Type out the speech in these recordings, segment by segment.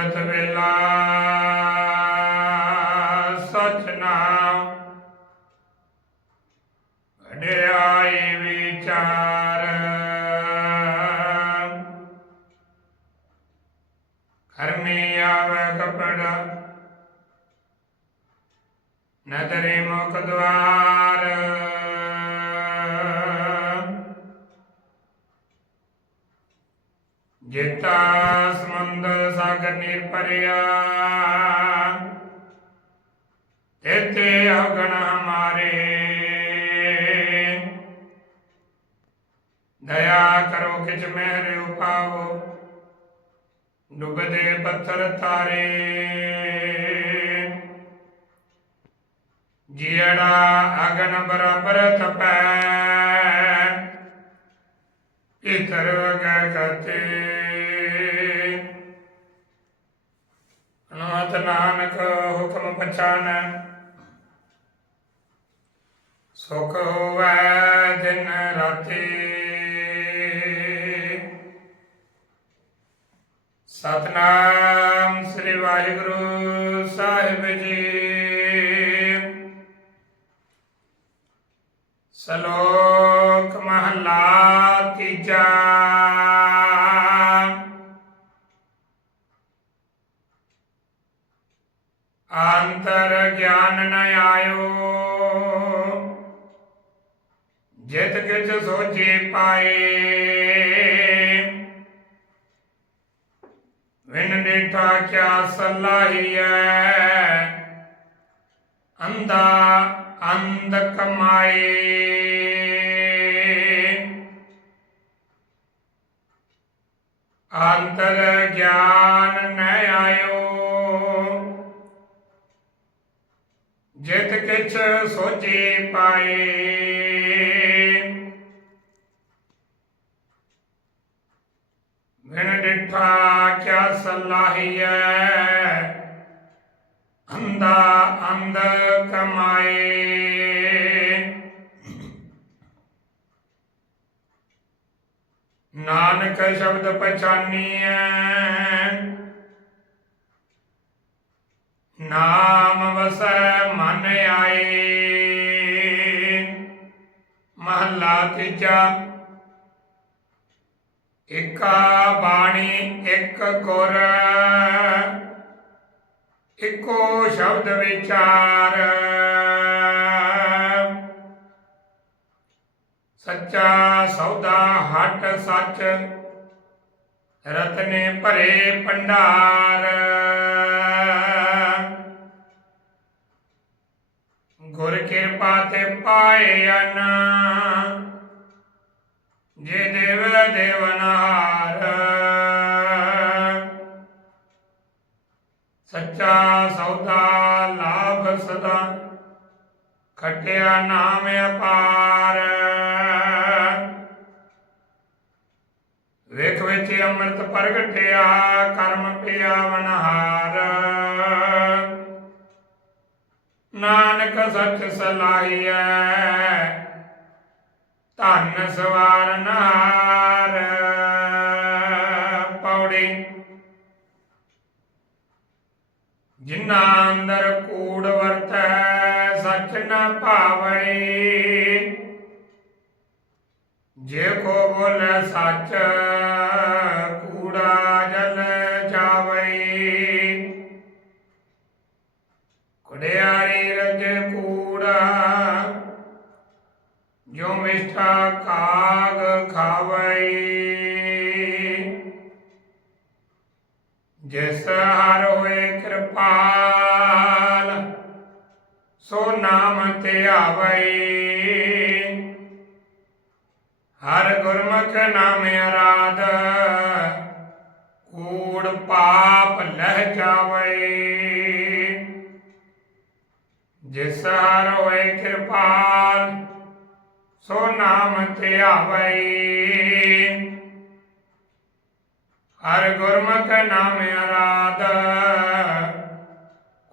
ਅੰਮ੍ਰਿਤ ਵੇਲਾ। ਸਚ ਵਡਿਆਈ ਵਿਚਾਰ। ਕਰਮੀ ਆਵੇ ਕਪੜਾ ਨਦਰੇ ਮੁਖ ਦਵਾਰ ਜੇਤਾ ਸਮੁੰਦ ਸਾਗਰ ਨੀਰ ਭਰਿਆ ਤੇਤੇ ਅਗਣ ਹਮਾਰੇ। ਦਇਆ ਕਰੋ ਕਿਛ ਮਹਿਰ ਉਪਾਵੋ। ਡੁੱਬਦੇ ਪੱਥਰ ਤਾਰੇ। ਜੀੜਾ ਅਗਨ ਬਰਾਬਰ ਤਪੈ ਇਤਰ ਵਗੈ ਕਤੇ ਅਨਾਥ ਨਾਨਕ, ਹੁਕਮ ਪਛਾਨੈ। ਸੁਖ ਹੋਵੈ ਦਿਨ ਰਾਤੀ। ਸਤਨਾਮ ਸ੍ਰੀ ਵਾਹਿਗੁਰੂ ਸਾਹਿਬ ਜੀ। ਸ਼ਲੋਕ ਮਹਲਾ ਤੀਜਾ। ਅੰਤਰ ਗਿਆਨ ਨ ਆਇਓ। ਜਿਤ ਕਿਛ ਸੋਚੇ ਪਾਏ। ਵਿਨ ਡੇਠਾ ਕਿਆ ਸਲਾਹੀਐ। ਅੰਦਾ ਅੰਧ ਕਮਾਏ। ਅੰਤਰ ਗਿਆਨ ਨ ਆਇਓ। ਜਿਤ ਕਿਛ ਸੋਚੇ ਪਾਏ। ਵਿਣ ਡਿਠਾ ਕਿਆ ਸਲਾਹੀਐ। ਅੰਦਾ ਅੰਧ ਕਮਾਏ। ਨਾਨਕ ਸ਼ਬਦ ਪਛਾਨੀਐ। ਨਾਮ ਵਸੈ ਮਨ ਆਏ। ਮਹਲਾ ਤੀਜਾ। ਇਕਾ ਬਾਣੀ ਇੱਕ ਗੁਰ। ਇੱਕੋ ਸ਼ਬਦ ਵਿਚਾਰ। ਸੱਚਾ ਸੌਦਾ ਹਟ ਸੱਚ। ਰਤਨੇ ਭਰੇ ਭੰਡਾਰ। ਗੁਰ ਕਿਰਪਾ ਤੇ ਪਾਏ ਅਨ। ਜੇ ਦੇਵ ਦੇਵਨਹਾਰ ਸੱਚਾ ਸੌਦਾ ਲਾਭ ਸਦਾ, ਖਟਿਆ ਨਾਮ ਅਪਾਰ। ਵੇਖ ਵਿੱਚ ਅੰਮ੍ਰਿਤ ਪ੍ਰਗਟਿਆ, ਕਰਮ ਪਿਆ ਵਨਹਾਰ ਨਾਨਕ ਸੱਚ ਸਲਾਹੀਐ। ਧੰਨ ਸਵਾਰਨਾਰ ਪੌੜੀ। ਜਿਨ੍ਹਾਂ ਅੰਦਰ ਕੂੜ ਵਰਤੈ, ਸੱਚ ਨਾ ਭਾਵੈ। ਜੇ ਕੋ ਬੋਲੇ ਸੱਚ, ਕੂੜਾ ਜਲ ਜਾਵੈ। ਕੁੜਿਆਰੀ ਜੋ ਮਿੱਠਾ ਕਾਗ ਖਾਵੈ। ਜਿਸ ਹਰ ਹੋਏ ਕਿਰਪਾਲ, ਸੋ ਨਾਮ ਤੇ ਆਵੈ। ਹਰ ਗੁਰਮੁਖ ਨਾਮ ਆਰਾਧ, ਕੂੜ ਪਾਪ ਲਹਿ ਜਾਵੈ। ਜਿਸ ਹਰ ਹੋਏ ਕਿਰਪਾਲ ਸੋ ਨਾਮ ਤੇ ਆਵੈ। ਹਰ ਗੁਰਮੁਖ ਨਾਮ ਅਰਾਧ,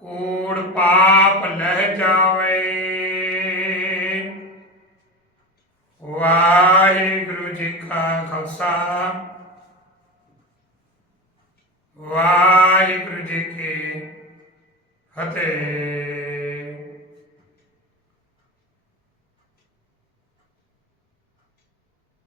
ਕੂੜ ਪਾਪ ਲਹਿ ਜਾਵੇ। ਵਾਹਿਗੁਰੂ ਜੀ ਕਾ ਖਾਲਸਾ। ਵਾਹਿਗੁਰੂ ਵਾਹਿਗੁਰੂ ਜੀ ਕੀ ਫਤਿਹ।